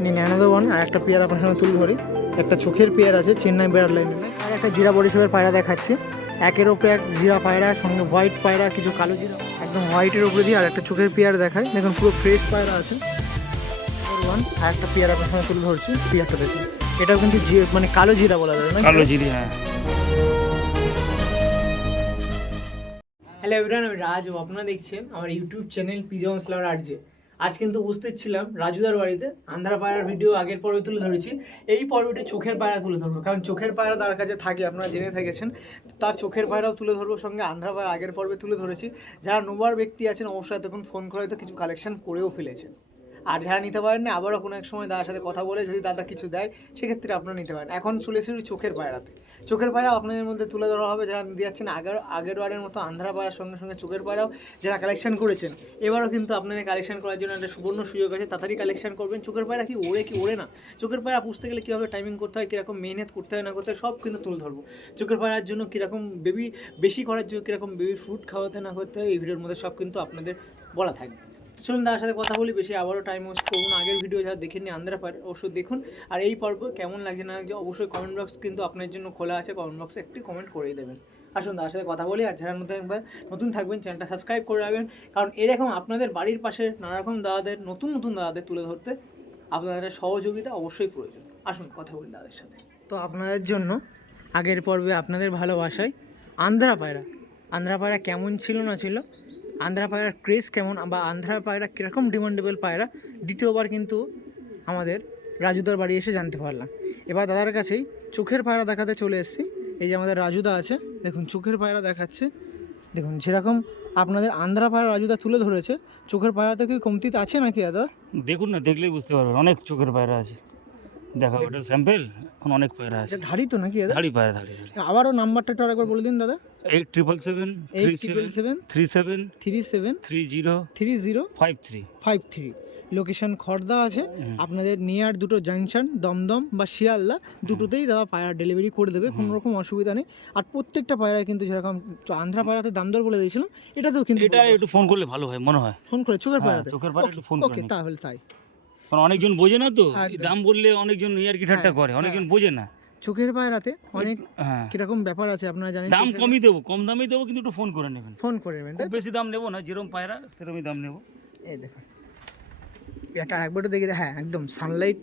নিন another one আর একটা pair আপনার সামনে তুলে ধরি। একটা চোখের পেয়ার আছে চেন্নাই বেড়ার লাইনে আর একটা জিরা বরিশালের পায়রা দেখাচ্ছি। একের ওপরে এক জিরা পায়রা সঙ্গে হোয়াইট পায়রা কিছু কালো জিরা। একদম হোয়াইটের উপরে দিয়ে আর একটা চোখের পেয়ার দেখায় দেখুন পুরো ফ্রেশ পায়রা আছে। ওয়ান আর একটা পেয়ার আপনার সামনে তুলে ধরছি পেয়ারটা দেখুন। এটাও কিন্তু জি- মানে কালো জিরা বলা যায় না? কালো জিরি হ্যাঁ। হ্যালো এভরিওয়ান আমি রাজ। ও আপনারা দেখছেন আমার ইউটিউব চ্যানেল পিজন স্লার আরজে। আজ কিন্তু উপস্থিত ছিলাম রাজুদার বাড়িতে। আন্ধ্রা পায়রার ভিডিও আগের পর্বে তুলে ধরেছি। এই পর্বটি চোখের পায়রা তুলে ধরবো, কারণ চোখের পায়রা তার কাছে থাকে, আপনারা জেনে থেকেছেন। তার চোখের পায়রাও তুলে ধরবো, সঙ্গে আন্ধ্রা পায়রা আগের পর্বে তুলে ধরেছি। যারা নোবার ব্যক্তি আছেন, অবশ্যই এতক্ষণ ফোন করে হয়তো কিছু কালেকশন করেও ফেলেছেন। আর যারা নিতে পারেন না আবারও কোনো এক সময় দাদার সাথে কথা বলে যদি দাদা কিছু দেয়, সেক্ষেত্রে আপনারা নিতে পারেন। এখন চলে এসেছি চোখের পায়রাতে। চোখের পায়রা আপনাদের মধ্যে তুলে ধরা হবে। যারা নিতে যাচ্ছেন, আগের আগের বারের মতো আন্ধ্রা পায়রার সঙ্গে সঙ্গে চোখের পায়রাও যারা কালেকশন করেছেন, এবারও কিন্তু আপনাদের কালেকশন করার জন্য একটা সুবর্ণ সুযোগ আছে। তাড়াতাড়ি কালেকশন করবেন। চোখের পায়রা কি ওড়ে কি ওড়ে না? চোখের পায়রা পুষতে গেলে কীভাবে টাইমিং করতে হয়, কীরকম মেহনত করতে হয়, না করতে হয়, সব কিন্তু তুলে ধরবো। চোখের পায়রার জন্য কীরকম বেবি বেশি করার জন্য কীরকম বেবি ফুড খাওয়াতে না করতে হয়, এই ভিডিওর মধ্যে সব কিন্তু আপনাদের বলা থাকবে। চলুন তার সাথে কথা বলি, বেশি আবারও টাইম ওয়েস্ট করুন আগের ভিডিও যারা দেখেননি আন্ধ্রা পার অবশ্যই দেখুন। আর এই পর্ব কেমন লাগছে না লাগছে, অবশ্যই কমেন্ট বক্স কিন্তু আপনার জন্য খোলা আছে কমেন্ট বক্সে একটি কমেন্ট করেই দেবেন। আসুন তার সাথে কথা বলি, আর যারা নতুন একবার, নতুন থাকবেন চ্যানেলটা সাবস্ক্রাইব করে রাখবেন। কারণ এরকম আপনাদের বাড়ির পাশে নানারকম দাদাদের, নতুন নতুন দাদাদের তুলে ধরতে আপনাদের সহযোগিতা অবশ্যই প্রয়োজন। আসুন কথা বলি দাদাদের সাথে। তো আপনাদের জন্য আগের পর্বে আপনাদের ভালোবাসায় আন্ধ্রা পায়রা। আন্ধ্রা পায়রা কেমন ছিল না ছিল? আন্ধ্রা পায়রার ক্রেজ কেমন বা আন্ধ্রা পায়রা কীরকম ডিমান্ডেবল পায়রা? দ্বিতীয়বার কিন্তু আমাদের রাজুদার বাড়ি এসে জানতে পারলাম। এবার দাদার কাছেই চোখের পায়রা দেখাতে চলে এসেছি। এই যে আমাদের রাজুদা আছে দেখুন চোখের পায়রা দেখাচ্ছে। দেখুন যেরকম আপনাদের আন্ধ্রা পায়রা রাজুদা তুলে ধরেছে চোখের পায়রাতে কি কমতিতে আছে নাকি দাদা? দেখুন না দেখলেই বুঝতে পারবেন অনেক চোখের পায়রা আছে। দেখো ওটা স্যাম্পেল এখন অনেক পায়রা আছে। ধাড়ি তো নাকি দাদা? ধাড়ি পায়রা ধাড়ি ধাড়ি। আবারও নাম্বারটা একটু আরেকবার বলে দিন দাদা। Eight triple seven three seven seven three seven three seven three zero three zero five three five three location Khardah আছে। আপনাদের নিয়ার দুটো জাংশন দমদম বা শিয়ালদা দুটোতেই দাদা পায়রা ডেলিভারি করে দেবে কোনো রকম অসুবিধা নেই। আর প্রত্যেকটা পায়রায় কিন্তু যেরকম আন্ধ্রা পায়রাতে দাম দর বলে দিয়েছিলাম এটাতেও কিন্তু এটা একটু ফোন করলে ভালো হয় মনে হয়। ফোন করে চোখের হ্যাঁ, পায়রাতে। চোখের পায়রা একটু ফোন করে ওকে তাহলে তাই। কারণ অনেকজন বোঝে না তো দাম বললে অনেকজন ইয়ার কি ঠাট্টা হ্যাঁ, করে অনেকজন বোঝে না। চোখের পায়রাতে অনেক হ্যাঁ। কীরকম ব্যাপার আছে আপনারা জানেন দাম কমই দেবো কম দামই দেবো কিন্তু একটু ফোন করে নেবেন। ফোন করে নেবেন বেশি দাম নেব না যেরকম পায়রা সেরকমই দাম নেব। এই দেখুন। এটা একবার একটু দেখি হ্যাঁ একদম সানলাইট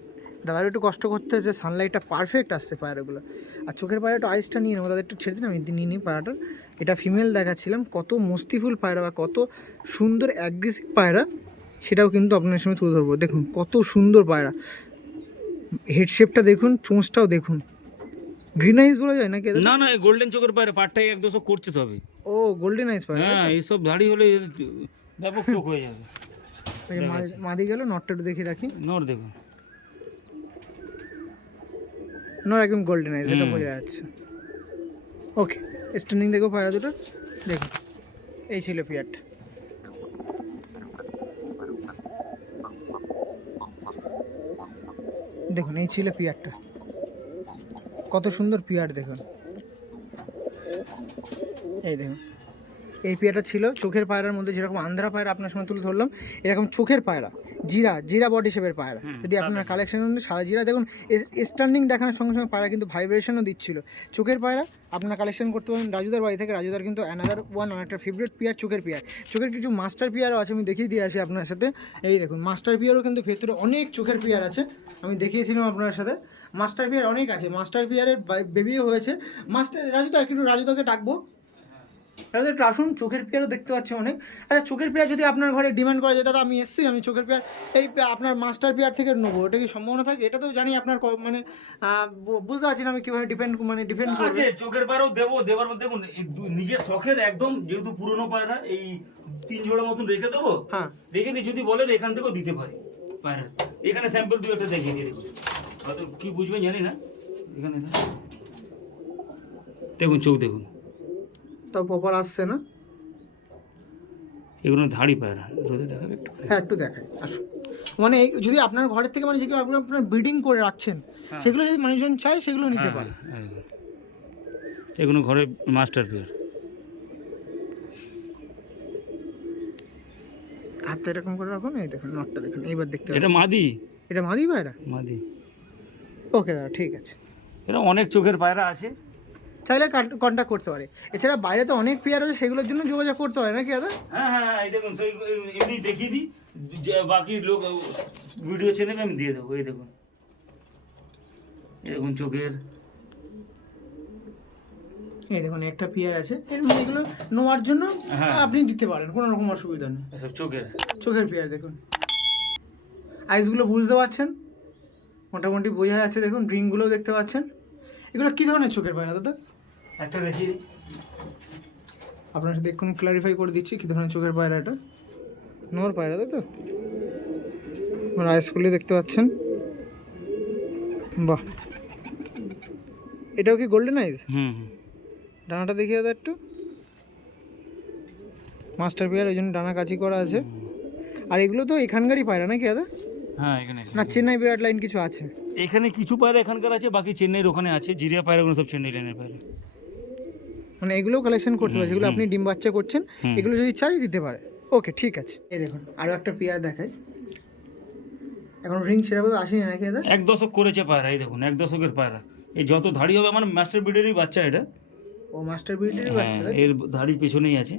দাদার একটু কষ্ট করতে হচ্ছে সানলাইটটা পারফেক্ট আসছে পায়রাগুলো। আর চোখের পায়রা একটু আইসটা নিয়ে নেব দাদা একটু ছেড়ে দিন আমি নিয়ে নিই পায়রাটার। এটা ফিমেল দেখাচ্ছিলাম কত মস্তিফুল পায়রা বা কত সুন্দর অ্যাগ্রেসিভ পায়রা। সেটাও কিন্তু আপনার সঙ্গে তুলে ধরবো। দেখুন কত সুন্দর পায়রা। হেডশেপটা দেখুন চোঁচটাও দেখুন। গ্রিন আইস বলা যায় নাকি? না না গোল্ডেন চোখের পায়রা পাটটাই এক দুশো করছে সবই। ও গোল্ডেন আইস পায়রা হ্যাঁ এইসব ধাড়ি হলে ব্যাপক চোখ হয়ে যাবে। মাদি গেল নটটা একটু দেখে রাখি। নর দেখুন। নর একদম গোল্ডেন আইস এটা বোঝা যাচ্ছে। ওকে স্ট্যান্ডিং দেখো পায়রা দুটো দেখুন এই ছিল পিয়ারটা। দেখুন এই ছিল পিয়ারটা। কত সুন্দর পিয়ার দেখুন। এই দেখুন। এই পিয়াটা ছিল চোখের পায়রার মধ্যে যেরকম আন্ধ্রা পায়রা আপনার সময় তুলে ধরলাম এরকম চোখের পায়রা জিরা জিরা বডি শেপের পায়রা। যদি আপনার কালেকশন সাদা জিরা দেখুন স্ট্যান্ডিং দেখানোর সঙ্গে সঙ্গে পায়রা কিন্তু ভাইব্রেশনও দিচ্ছিল। চোখের পায়রা আপনার কালেকশন করতে পারেন রাজুদার বাড়ি থেকে রাজুদার কিন্তু অ্যানাদার ওয়ান একটা ফেভারিট পিয়ার চোখের পিয়ার চোখের কিছু মাস্টার পিয়ারও আছে আমি দেখিয়ে দিয়ে আসি আপনার সাথে। এই দেখুন মাস্টার পিয়ারও কিন্তু ভেতরে অনেক চোখের পিয়ার আছে। আমি দেখিয়েছিলাম আপনার সাথে। মাস্টার পিয়ার অনেক আছে মাস্টার পিয়ারের বেবিও হয়েছে। মাস্টার রাজুদা একটু রাজুদাকে ডাকবো। দাদা একটু আসুন চোখের পেয়ারও দেখতে পাচ্ছি অনেক। আচ্ছা চোখের পেয়ার যদি আপনার ঘরে ডিমান্ড করা যায় দাদা আমি এসছি আমি চোখের পেয়ার এই আপনার মাস্টার পেয়ার থেকে নেব এটা কি সম্ভাবনা থাকে? এটা তো জানি আপনার মানে বুঝতে পারছি না আমি কীভাবে ডিপেন্ড মানে ডিপেন্ড করব। চোখের পায়রাও দেবো দেবার মধ্যে দেখুন নিজের শখের একদম যেহেতু পুরনো পায়রা এই তিন জোড়া মতন রেখে দেবো। হ্যাঁ। রেখে দিয়ে যদি বলেন এখান থেকেও দিতে পারি পায়রা। এখানে স্যাম্পল দু একটা দেখিয়ে দিয়ে দেখুন হয়তো কি বুঝবেন জানি না। এখানে। দেখুন চোখ দেখুন। তাও প্রপার আসছে না। এগুলো ধাড়ি পায়রা রোদে দেখাবে একটু? হ্যাঁ একটু দেখাই আসুন। মানে এই যদি আপনার ঘরের থেকে মানে যেগুলো আপনি আপনার ব্রিডিং করে রাখছেন হ্যাঁ। সেগুলো যদি মানুষজন চায় সেগুলো নিতে পারে। হ্যাঁ, এগুলো ঘরে মাস্টার পেয়ার হাতটা এরকম করে রাখুন এই দেখুন নটটা দেখুন এইবার দেখতে এটা মাদি? এটা মাদি পায়রা? মাদি। ওকে দাদা ঠিক আছে। এরকম অনেক চোখের পায়রা আছে। চাইলে কন্ট্যাক্ট করতে পারে। এছাড়া বাইরে তো অনেক পেয়ার আছে সেগুলোর জন্য যোগাযোগ করতে হয় নাকি দাদা? হ্যাঁ হ্যাঁ এই দেখুন এমনি দেখিয়ে দিই। বাকি লোক ভিডিও চ্যানেলে আমি দিয়ে দেবো এই দেখুন। দেখুন চোখের। এই দেখুন একটা পেয়ার আছে। এর মধ্যে এগুলো নেওয়ার জন্য হ্যাঁ। আপনি দিতে পারেন কোনো রকম অসুবিধা নেই। চোখের। চোখের পেয়ার দেখুন। আইসগুলো বুঝতে পারছেন? মোটামুটি বোঝা যাচ্ছে দেখুন ড্রিঙ্কগুলোও দেখতে পাচ্ছেন। এগুলো কী ধরনের চোখের পায়রা দাদা? একটা দিই। আপনার সাথে এখন ক্লারিফাই করে দিচ্ছি কী ধরনের চোখের পায়রা এটা। নোর পায়রা তাই তো? আমার আইসগুলো দেখতে পাচ্ছেন। বাহ। এটাও কি গোল্ডেন আইস হুম হুম। ডানাটা দেখিয়ে দাদা একটু। মাস্টার পেয়ার ওই জন্য ডানা কাচি করা আছে। আর এগুলো তো এখানকারই পায়রা নাকি দাদা? হ্যাঁ এখানে। না চেন্নাই বিরাট লাইন কিছু আছে। এখানে কিছু পায়রা এখানকার আছে বাকি চেন্নাইয়ের ওখানে আছে। জিরিয়া পায়রাগুলো সব চেন্নাই লাইনের পায়রা। মানে এগুলোও কালেকশন করতে পারে যেগুলো আপনি ডিম বাচ্চা করছেন এগুলো যদি চাই দিতে পারে। ওকে ঠিক আছে। এই দেখুন আরও একটা পেয়ার দেখাই। এখন রিং সেরকম আসেনি নাকি দাদা? এক দশক করেছে পায়রা এই দেখুন এক দশকের পায়রা। এই যত ধাড়ি হবে আমার মাস্টার বিডেরই বাচ্চা এটা। ও মাস্টার হ্যাঁ বাচ্চা তাই? এর ধাড়ির পেছনেই আছে।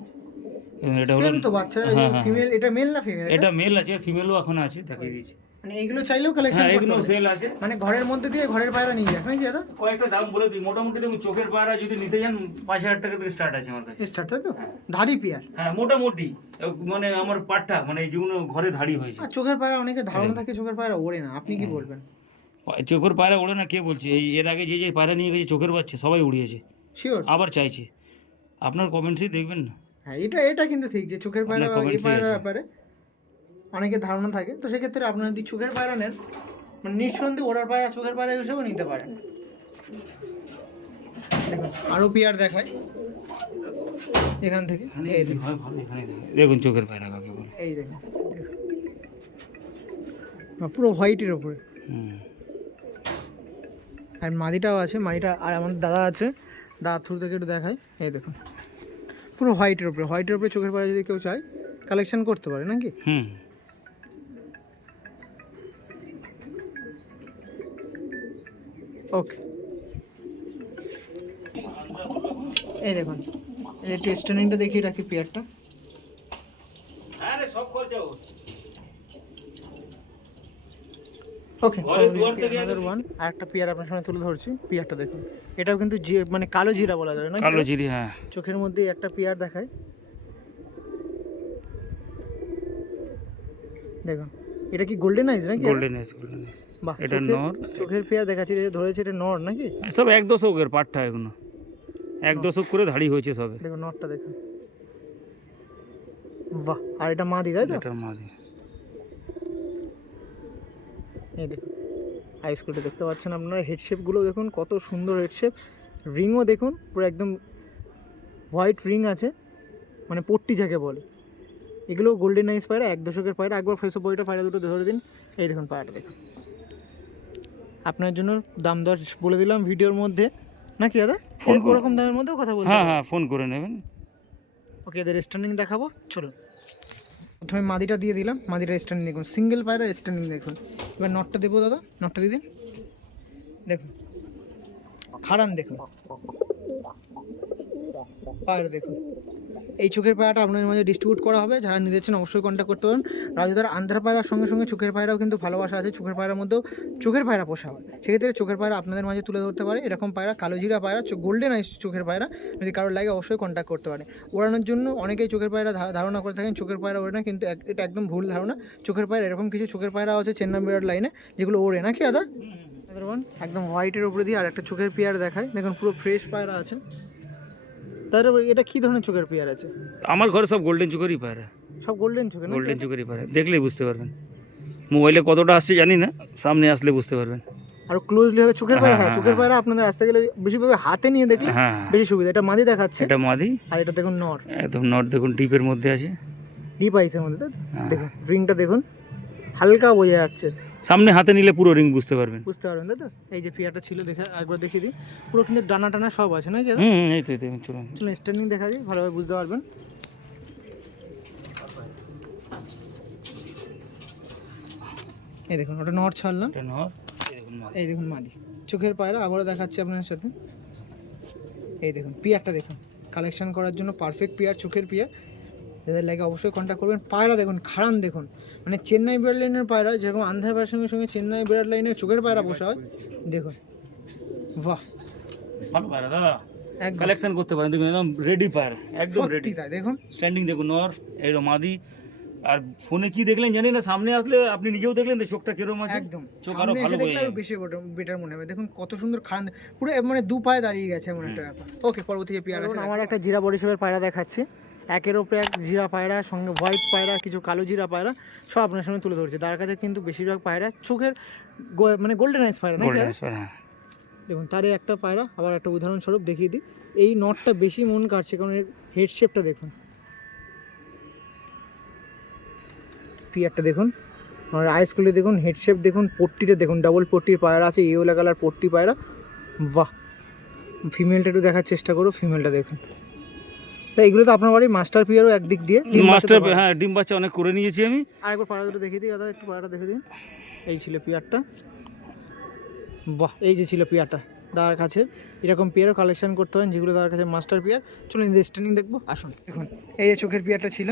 এটা হলো তো বাচ্চা হ্যাঁ, হ্যাঁ, ফিমেল এটা মেল না ফিমেল এটা মেল আছে ফিমেলও এখন আছে দেখিয়ে দিয়েছি মানে এগুলো চাইলেও কালেকশন হ্যাঁ এগুলো সেল আছে। মানে ঘরের মধ্যে দিয়ে ঘরের পায়রা নিয়ে যাক নাকি দাদা? কয়েকটা দাম বলে দিই। মোটামুটি দেখুন চোখের পায়রা যদি নিতে যান পাঁচ হাজার টাকা থেকে স্টার্ট আছে আমার কাছে। স্টার্ট তাই তো? ধাড়ি পেয়ার। হ্যাঁ মোটামুটি। মানে আমার পাট্টা মানে যেগুলো ঘরে ধাড়ি হয়েছে। আর চোখের পায়রা অনেকে ধারণা হ্যাঁ। থাকে চোখের পায়রা ওড়ে না। আপনি কি বলবেন? চোখের পায়রা ওড়ে না কে বলছে? এই এর আগে যে যে পায়রা নিয়ে গেছে চোখের বাচ্চা সবাই উড়িয়েছে। শিওর আবার চাইছে। আপনার কমেন্টসই দেখবেন না। হ্যাঁ এটা এটা কিন্তু ঠিক যে চোখের পায়রা এই আছে। ব্যাপারে। অনেকের ধারণা থাকে। তো সেক্ষেত্রে আপনারা যদি চোখের পায়রা নেন মানে নিঃসন্দেহে ওড়ার পায়রা চোখের পায়রা হিসেবেও নিতে পারেন। দেখুন আরও পেয়ার দেখায় এখান থেকে এই দেখুন। ভালো এখানে দেখুন। দেখুন চোখের পায়রা কাকে বলে। এই দেখুন পুরো হোয়াইটের ওপরে আর মাদিটাও আছে মাদিটা আর আমাদের দাদা আছে। দাদা থ্রু থেকে একটু দেখায় এই দেখুন। পুরো হোয়াইটের ওপরে হোয়াইটের ওপরে চোখের পায়রা যদি কেউ চায় কালেকশন করতে পারে নাকি? হুম। ওকে এই দেখুন এই টেস্টনিংটা দেখিয়ে রাখি পেয়ারটা। আরে সব খরচা ওকে ওয়ান আর একটা পেয়ার আপনার সামনে তুলে ধরছি পেয়ারটা দেখুন। এটাও কিন্তু মানে কালো জিরা বলা যায় না কালো জিরি হ্যাঁ। চোখের মধ্যে একটা পেয়ার দেখায়। দেখুন এটা কি গোল্ডেন আইজ নাকি? গোল্ডেন এস গোল্ডেন বাহ এটা নর। চোখের পেয়ার দেখাচ্ছি এটা ধরেছে এটা নর নাকি? সব এক দশকের পাট্টা এগুলো এক দশক করে ধাড়ি হয়েছে সবে। দেখুন নরটা দেখুন বাহ আর এটা মাদি তাই তো? এটার মাঝে এই দেখুন আইসকুলটা দেখতে পাচ্ছেন আপনারা। হেডশেপগুলো দেখুন কত সুন্দর হেডশেপ রিংও দেখুন পুরো একদম হোয়াইট রিং আছে মানে পট্টি যাকে বলে। এগুলো গোল্ডেন আইস পায়রা এক দশকের পায়রা। একবার ফেসো বইটা পায়রা দুটো ধরে দিন। এই দেখুন পায়রাটা দেখুন। আপনার জন্য দাম দর বলে দিলাম ভিডিওর মধ্যে। নাকি দাদা? অল্প রকম দামের মধ্যেও কথা বলতে হ্যাঁ হ্যাঁ ফোন করে নেবেন। ওকে এদের স্ট্যান্ডিং দেখাবো। চলুন। প্রথমে মাদিটা দিয়ে দিলাম। মাদিটা স্ট্যান্ডিং দেখুন। সিঙ্গেল পায়রা স্ট্যান্ডিং দেখুন। এবার নটটা দেবো দাদা। নটটা দিয়ে দিন। দেখুন। খারান দেখুন। পায়রা দেখুন, এই চোখের পায়রাটা আপনাদের মাঝে ডিস্ট্রিবিউট করা হবে। যারা নিতে চান অবশ্যই কন্ট্যাক্ট করতে পারেন। রাজুদার আন্ধ্রা পায়রার সঙ্গে সঙ্গে চোখের পায়রাও কিন্তু ভালোবাসা আছে। চোখের পায়রার মধ্যেও চোখের পায়রা পোষা হয়। সেক্ষেত্রে চোখের পায়রা আপনাদের মাঝে তুলে ধরতে পারে। এরকম পায়রা, কালো জিরা পায়রা গোল্ডেন আইস চোখের পায়রা, যদি কারোর লাগে অবশ্যই কন্ট্যাক্ট করতে পারে ওড়ানোর জন্য অনেকেই চোখের পায়রা ধারণা করে থাকেন, চোখের পায়রা ওড়ে না, কিন্তু এটা একদম ভুল ধারণা। চোখের পায়রা, এরকম কিছু চোখের পায়রা আছে চেন্নাই বিরাট লাইনে, যেগুলো ওড়ে নাকি দাদা? একদম হোয়াইটের উপরে দিয়ে আর একটা চোখের পেয়ার দেখায়। দেখুন পুরো ফ্রেশ পায়রা আছে। তারপরে এটা কি ধরনের চোখের পেয়ার আছে? আমার ঘরে সব গোল্ডেন চুকেরই পায়রা। সব গোল্ডেন চোখের না গোল্ডেন চুকেরই পায়রা। দেখলেই বুঝতে পারবেন। মোবাইলে কতটা আসছে জানি না সামনে আসলে বুঝতে পারবেন। আর ক্লোজলি হবে চোখের পায়রা? হ্যাঁ হ্যাঁ, চোখের পায়রা আপনাদের আসতে গেলে বেশিরভাগ হাতে নিয়ে দেখলে হ্যাঁ। বেশি সুবিধা। এটা মাদি দেখাচ্ছে। এটা মাদি? আর এটা দেখুন নর। একদম নট দেখুন ডিপের মধ্যে আছে। ডিপ আইসের মধ্যে? হ্যাঁ। দেখুন রিংটা দেখুন। হালকা বোঝা যাচ্ছে। সামনে হাতে নিলে পুরো রিং বুঝতে পারবেন। বুঝতে পারবেন তাই তো? এই যে পিয়াটা ছিল দেখে একবার দেখিয়ে দিই। পুরো কিন্তু ডানা টানা সব আছে দাদা? হুম এই তো এই তো চলুন। চলুন স্ট্যান্ডিং দেখা দিই ভালোভাবে বুঝতে পারবেন। এই দেখুন ওটা নট ছাড়লাম। এই দেখুন মাদি। এই দেখুন মাদি। চোখের পায়রা আবারও দেখাচ্ছি আপনার সাথে। এই দেখুন পিয়ারটা দেখুন। কালেকশন করার জন্য পারফেক্ট পিয়ার চোখের পিয়ার। যাদের লাগে অবশ্যই কন্ট্যাক্ট করবেন। পায়রা দেখুন খাড়ান দেখুন। মানে চেন্নাই বিরাট লাইনের পায়রা যেরকম আন্ধ্রা পায়রার সঙ্গে সঙ্গে চেন্নাই বিরাট লাইনের চোখের পায়রা বসা হয় দেখুন। বাহ। ভালো পায়রা দাদা। কালেকশন করতে পারেন দেখুন একদম রেডি পায়রা একদম রেডি তাই দেখুন। স্ট্যান্ডিং দেখুন নর এই মাদি। আর ফোনে কি দেখলেন জানি না সামনে আসলে আপনি নিজেও দেখলেন তো চোখটা কীরকম আছে? একদম। চোখ আরও ভালো দেখলে যাবে। বেশি বেটার মনে হবে। দেখুন কত সুন্দর খান পুরো মানে দু পায়ে দাঁড়িয়ে গেছে এমন একটা ব্যাপার। ওকে পরবর্তী যে পেয়ার আছে আমার একটা জিরা বরিশালের পায়রা দেখাচ্ছি। একের ওপরে এক জিরা পায়রা সঙ্গে হোয়াইট পায়রা কিছু কালো জিরা পায়রা সব আপনার সামনে তুলে ধরছে। তার কাছে কিন্তু বেশিরভাগ পায়রা চোখের মানে গোল্ডেন আইস পায়রা নাকি দাদা? হ্যাঁ। দেখুন তারই একটা পায়রা আবার একটা উদাহরণস্বরূপ দেখিয়ে দিই। এই নটটা বেশি মন কাটছে কারণ এর হেড শেপটা দেখুন। পিয়ারটা দেখুন? আর আইসগুলি দেখুন হেড শেপ দেখুন পট্টিটা দেখুন ডাবল পট্টির পায়রা আছে ইয়েলো কালার পট্টি পায়রা। বাহ! ফিমেলটা একটু দেখার চেষ্টা করো ফিমেলটা দেখুন। তা এগুলো তো আপনার বাড়ির মাস্টার পিয়ারও একদিক দিয়ে ডিম মাস্টার হ্যাঁ। ডিম বাচ্চা অনেক করে নিয়েছি আমি। আর একবার পাড়া দুটো দেখিয়ে দিই দাদা একটু পাড়াটা দেখে দিন। এই ছিল পিয়ারটা। বাহ এই যে ছিল পিয়ারটা দাদার কাছে। এরকম পিয়ারও কালেকশন করতে হয় যেগুলো দাদার কাছে মাস্টার পিয়ার চলুন স্ট্যান্ডিং দেখব আসুন দেখুন। এই যে চোখের পিয়ারটা ছিল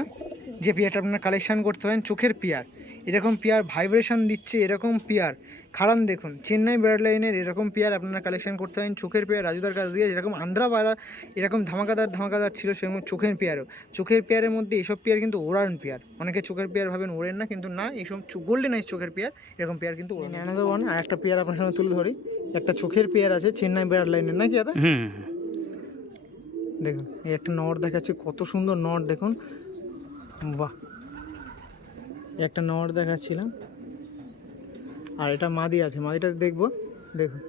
যে পিয়ারটা আপনার কালেকশন করতে হয় চোখের পিয়ার। এরকম পেয়ার ভাইব্রেশন দিচ্ছে এরকম পেয়ার। খারান দেখুন চেন্নাই ব্রাড লাইনের এরকম পেয়ার আপনারা কালেকশন করতে হয় চোখের পেয়ার রাজুদার কাছ দিয়ে যেরকম আন্ধ্রা পায়রা এরকম ধামাকাদার ধামাকাদার ছিল সেরকম চোখের পেয়ারও। চোখের পেয়ারের মধ্যে এসব পেয়ার কিন্তু ওড়ান পেয়ার। অনেকে চোখের পেয়ার ভাবেন ওড়েন না কিন্তু না এইসব গোল্ডেন আইস চোখের পেয়ার এরকম পেয়ার কিন্তু আনাদা ওয়ান আর একটা পেয়ার আপনার সামনে তুলে ধরি। একটা চোখের পেয়ার আছে চেন্নাই ব্রাড লাইনের নাকি দাদা? দেখুন এই একটা নট দেখাচ্ছে কত সুন্দর নট দেখুন। বাহ একটা নট দেখাচ্ছিলাম। আর এটা মাদি আছে মাদিটা দেখব? দেখুন।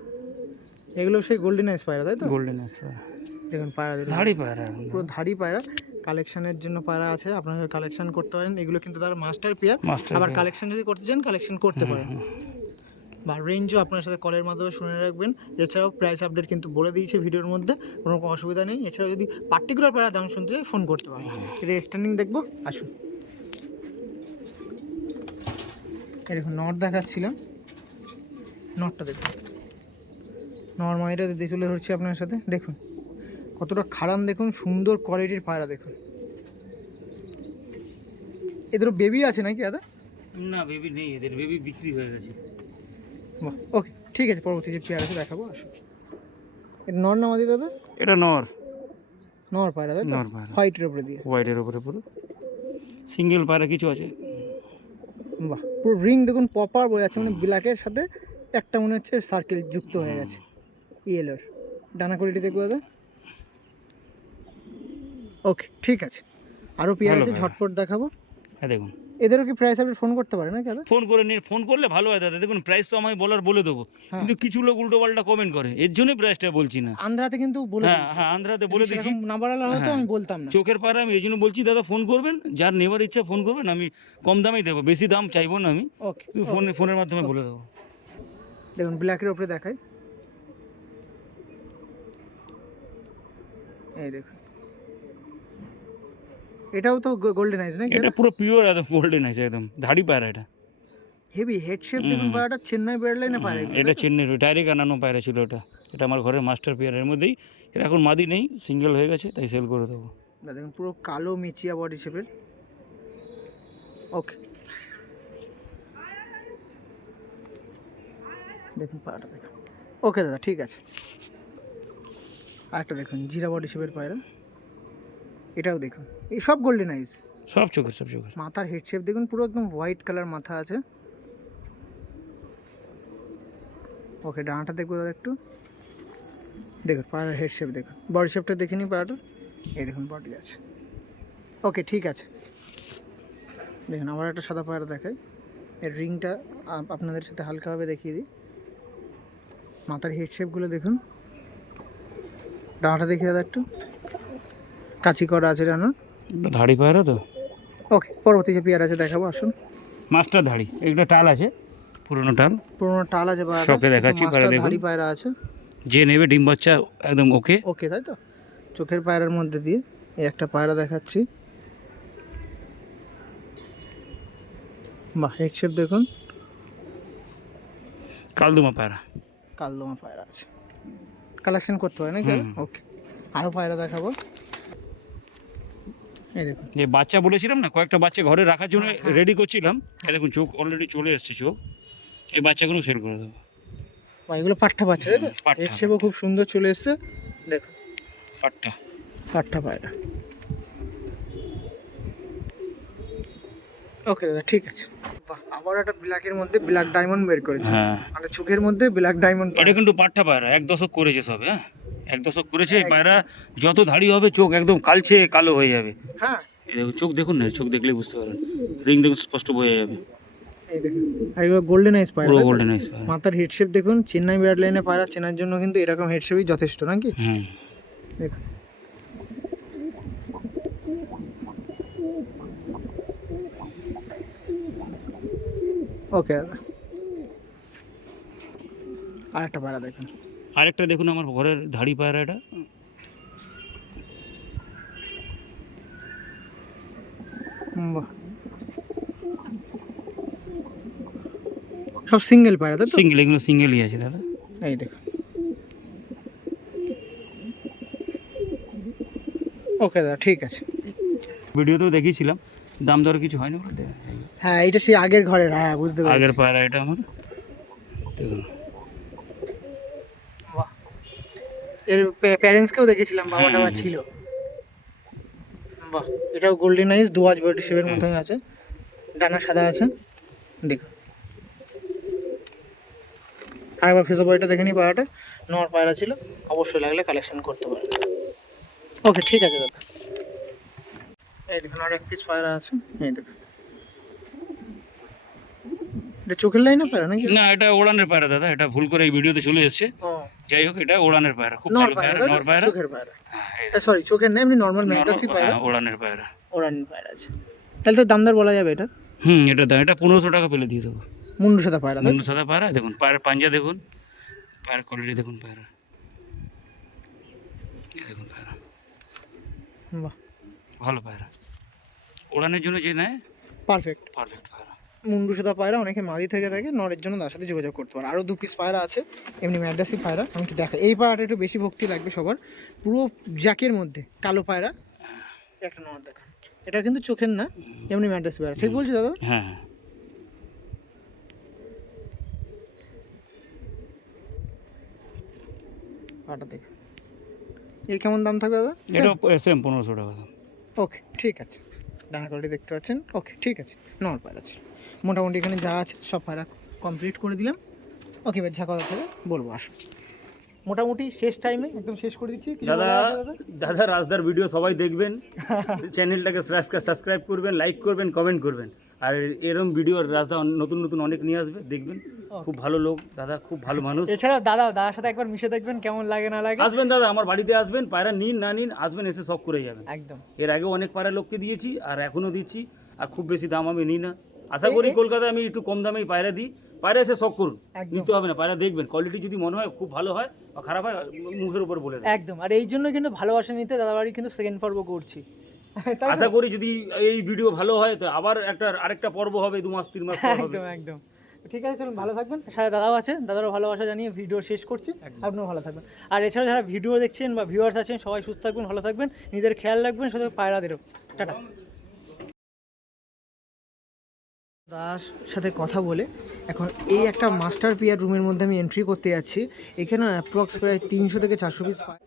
এগুলো সেই গোল্ডেন আইস পায়রা তাই তো? গোল্ডেন দেখুন পায়রা দেখুন। ধাড়ি পায়রা পুরো ধাড়ি পায়রা। কালেকশনের জন্য পায়রা আছে আপনারা কালেকশন করতে পারেন এগুলো কিন্তু তার মাস্টার পেয়ার আবার কালেকশন যদি করতে চান কালেকশন করতে পারেন। বা রেঞ্জও আপনার সাথে কলের মাধ্যমে শুনে রাখবেন। এছাড়াও প্রাইস আপডেট কিন্তু বলে দিয়েছে ভিডিওর মধ্যে কোনো অসুবিধা নেই। এছাড়াও যদি পার্টিকুলার পায়রা দাম শুনতে ফোন করতে পারেন। এটা স্ট্যান্ডিং দেখব আসুন এই দেখুন নট দেখাচ্ছিলাম। নটটা দেখুন। নর্মালিটা দিয়ে তুলে ধরছি আপনার সাথে দেখুন। কতটা খারাপ দেখুন সুন্দর কোয়ালিটির পায়রা দেখুন। এদের বেবি আছে নাকি দাদা? না বেবি নেই এদের বেবি বিক্রি হয়ে গেছে। বাহ ওকে ঠিক আছে পরবর্তী যে পেয়ার আছে দেখাবো আসুন। এটা নর নামাদি দাদা? এটা নর। নর পায়রা দাদা নর পায়রা। হোয়াইটের উপরে দিয়ে। হোয়াইটের উপরে পুরো। সিঙ্গেল পায়রা কিছু আছে? বাহ পুরো রিং দেখুন পপার বয়ে যাচ্ছে মানে ব্ল্যাকের সাথে একটা মনে হচ্ছে সার্কেল যুক্ত হয়ে গেছে ইয়েলোর ডানা কোয়ালিটি দেখব দাদা? ওকে ঠিক আছে। আরও পেয়ার আছে ঝটপট দেখাবো। হ্যাঁ দেখুন। এদেরও কি প্রাইস আপনি ফোন করতে পারেন না দাদা? ফোন করে নিন ফোন করলে ভালো হয় দাদা। দেখুন প্রাইস তো আমি বলার বলে দেবো। হ্যাঁ। কিন্তু কিছু লোক উল্টো পাল্টা কমেন্ট করে। এর জন্যই প্রাইসটা বলছি না। আন্ধ্রাতে কিন্তু বলে হ্যাঁ হ্যাঁ আন্ধ্রাতে বলে দিচ্ছি সেরকম না বাড়ালে হয়তো হ্যাঁ। আমি বলতাম না। চোখের পাড়া আমি এই জন্য বলছি দাদা ফোন করবেন? যার নেবার ইচ্ছা ফোন করবেন আমি কম দামেই দেবো। বেশি দাম চাইব না আমি। ওকে ফোনে ফোনের মাধ্যমে বলে দেবো। দেখুন ব্ল্যাকের উপরে দেখাই। এই দেখুন। এটাও তো গোল্ডেন আইজ নাকি এটা পুরো পিওর একদম গোল্ডেন আছে একদম। ধাড়ি পায়রা এটা। হেভি হেড শেপ দেখুন পায়রাটা চেন্নাই বেয়ার লাইনে পায়রা এটা? চেন্নাই ডাইরেক্ট আনানো পায়রা ছিল এটা। এটা আমার ঘরের মাস্টার পিয়ারের মধ্যেই। এটা এখন মাদি নেই সিঙ্গেল হয়ে গেছে তাই সেল করে দেবো। না দেখুন পুরো কালো মিচিয়া বডি শেপের ওকে দেখুন পায়রাটা দেখুন। ওকে দাদা ঠিক আছে। আরেকটা দেখুন জিরা বডি শেপের পায়রা। এটাও দেখুন। এই সব গোল্ডেন আইস সব চোখের সব চোখের। মাথার হেড শেপ দেখুন পুরো একদম হোয়াইট কালার মাথা আছে। ওকে ডানাটা দেখব দাদা একটু। দেখুন পায়ের হেড শেপ দেখুন। বডি শেপটা দেখে নিই পায়েরটা এই দেখুন বডি আছে। ওকে ঠিক আছে। দেখুন আবার একটা সাদা পায়রা দেখাই। এর রিংটা আপনাদের সাথে হালকাভাবে দেখিয়ে দিই। মাথার হেড শেপগুলো দেখুন। ডানাটা দেখি দাদা একটু। কাঁচি করা আছে এটা ধাড়ি পায়রা তো? ওকে পরবর্তী যে পেয়ার আছে দেখাবো আসুন। মাস্টার ধাড়ি একটা টাল আছে পুরোনো টাল। পুরোনো টাল আছে পায়রা শখে দেখাচ্ছি পায়রা দেখুন। ধাড়ি পায়রা আছে। যে নেবে ডিম বাচ্চা একদম ওকে ওকে তাই তো? চোখের পায়রার মধ্যে দিয়ে এই একটা পায়রা দেখাচ্ছি। বাহ হেড শেপ দেখুন। কালদুমা পায়রা। কালদমা পায়রা আছে। কালেকশন করতে হয় নাকি। ওকে আরও পায়রা দেখাবো। যে বাচ্চা বলেছিলাম না কয়েকটা বাচ্চা ঘরে রাখার জন্য রেডি করছিলাম। এই দেখুন চোখ অলরেডি চলে এসছে চোখ। এই বাচ্চাগুলো সেল করে দেবো। বা এগুলো পাট্টা পাচ্ছে তাই তো পাট্টা, এর খুব সুন্দর চলে এসছে। দেখুন। পাটটা। পাট্টা পায়রা। ওকে দাদা ঠিক আছে। আবার একটা ব্ল্যাকের মধ্যে ব্ল্যাক ডায়মন্ড বের করেছে। হ্যাঁ। আমাদের চোখের মধ্যে ব্ল্যাক ডায়মন্ড এটা কিন্তু পাট্টা পায়রা এক দশক করেছে সব হ্যাঁ। এক দশক করেছে পায়রা যত ধাড়ি হবে চোখ একদম কালচে কালো হয়ে যাবে। হ্যাঁ। চোখ দেখুন না চোখ দেখলে বুঝতে পারবেন। রিং দেখুন স্পষ্ট বোঝা যাবে। আর গোল্ডেন আইস পায়রা। পুরো গোল্ডেন আইস পায়রা। মাথার হেড শেপ দেখুন চেন্নাই বিরাট লাইনে পায়রা চেনার জন্য কিন্তু এরকম হেড শেপই যথেষ্ট নাকি? হুম। দেখুন। ওকে দাদা আরেকটা পায়রা দেখুন। আরেকটা দেখুন আমার ঘরের ধাড়ি পায়রা এটা বাহ। সব সিঙ্গেল পায়রা তো? সিঙ্গেল এগুলো সিঙ্গেলই আছে দাদা। এই দেখুন ওকে দাদা ঠিক আছে। ভিডিওতেও দেখিয়েছিলাম। দাম দর কিছু হয়নি বলতে? হ্যাঁ এইটা সেই আগের ঘরের হ্যাঁ বুঝতে পারছি। আগের পায়রা এটা আমার দেখুন বাহ। এর প্যারেন্টসকেও দেখেছিলাম বাবাটা হুম, ছিল। বাহ এটাও গোল্ডেন আইস দুয়াজ বডি শেপের মতোই আছে। ডানা সাদা আছে। দেখুন আর একবার ফেসো বইটা দেখে নি পায়রাটা নর পায়রা ছিল। অবশ্যই লাগলে কালেকশন করতে পারেন ওকে ঠিক আছে দাদা। এই দেখুন আর এক পিস পায়রা আছে। এই দেখুন। এটা চোখের লাইনে পায়রা নাকি? না এটা ওড়ানের পায়রা দাদা। এটা ভুল করে এই ভিডিওতে চলে এসেছে। যাই হোক এটা ওড়ানের পায়রা খুব ভালো পায়রা নর পায়রা। চোখের পায়রা। হ্যাঁ, সরি চোখের না এমনি নর্মাল নর- ম্যান্টাসি পায়রা হ্যাঁ, ওড়ানের পায়রা। ওরানি পায়রা আছে তাহলে তো দামদার বলা যাবে এটা হুম এটা দাম এটা পনেরোশো টাকা পেলে দিয়ে দেবো। মুন্ডু সাদা পায়রা মুন্ডু সাদা পায়রা দেখুন পায়ের পাঞ্জা দেখুন। পায়ের কোয়ালিটি দেখুন পায়রা। দেখুন পায়রা। বাহ। ভালো পায়রা। ওড়ানের জন্য যে নেয় পারফেক্ট পারফেক্ট পায়রা। মুন্ডু সাদা পায়রা অনেকে মাদি থেকে থাকে নরের জন্য তার সাথে যোগাযোগ করতে পারে। আরও দু পিস পায়রা আছে এমনি ম্যাড্রাসি পায়রা আমি একটু দেখা এই পায়রাটা একটু বেশি ভক্তি লাগবে সবার। পুরো জ্যাকের মধ্যে কালো পায়রা। একটা নর দেখা। এটা কিন্তু চোখের না এমনি ম্যাডাসি পায়রা। ঠিক বলছি দাদা? হ্যাঁ হ্যাঁ। দেখ। এর কেমন দাম থাকবে দাদা? এটা সেম পনেরোশো টাকা দাম। ওকে ঠিক আছে। ডানা কোয়ালিটি দেখতে পাচ্ছেন। ওকে ঠিক আছে। নর পায়রা আছে। মোটামুটি এখানে যা আছে সব পায়রা কমপ্লিট করে দিলাম। ওকে এবার কথা থেকে বলব আসো। মোটামুটি শেষ টাইমে একদম শেষ করে দিচ্ছি। দাদা দাদা? রাজদার ভিডিও সবাই দেখবেন। চ্যানেলটাকে সাবস্ক্রাইব করবেন লাইক করবেন কমেন্ট করবেন। আর এরকম ভিডিও রাজদা নতুন নতুন অনেক নিয়ে আসবে দেখবেন। খুব ভালো লোক দাদা খুব ভালো মানুষ। এছাড়া দাদা দাদার সাথে একবার মিশে দেখবেন কেমন লাগে না লাগে। আসবেন দাদা আমার বাড়িতে আসবেন পায়রা নিন না নিন আসবেন এসে সব করে যাবেন। একদম। এর আগে অনেক পায়রা লোককে দিয়েছি আর এখনও দিচ্ছি আর খুব বেশি দাম আমি নিই না। আশা করি কলকাতায় আমি একটু কম দামেই পায়রা দিই। পায়রা এসে শখ করুন নিতে হবে না পায়রা দেখবেন। কোয়ালিটি যদি মনে হয় খুব ভালো হয় বা খারাপ হয় মুখের উপর বলে একদম। আর এই জন্য কিন্তু ভালোবাসা নিতে দাদা বাড়ি কিন্তু সেকেন্ড পর্ব করছি। আশা করি যদি এই ভিডিও ভালো হয় তো আবার একটা আরেকটা পর্ব হবে দু মাস তিন মাস একদম একদম। ঠিক আছে চলুন ভালো থাকবেন। সাথে দাদাও আছে দাদারও ভালোবাসা জানিয়ে ভিডিও শেষ করছি। আপনিও ভালো থাকবেন। আর এছাড়া যারা ভিডিও দেখছেন বা ভিউয়ার্স আছেন সবাই সুস্থ থাকবেন ভালো থাকবেন। নিজের খেয়াল রাখবেন সাথে পায়রাদেরও। টাটা। দাস সাথে কথা বলে এখন এই একটা মাস্টার পিয়ার রুমের মধ্যে আমি এন্ট্রি করতে যাচ্ছি। এখানে অ্যাপ্রক্স প্রায় তিনশো থেকে চারশো পিস পায়।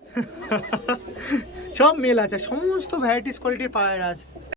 সব মেল আছে, সমস্ত ভ্যারাইটিস কোয়ালিটির পায়রা আছে।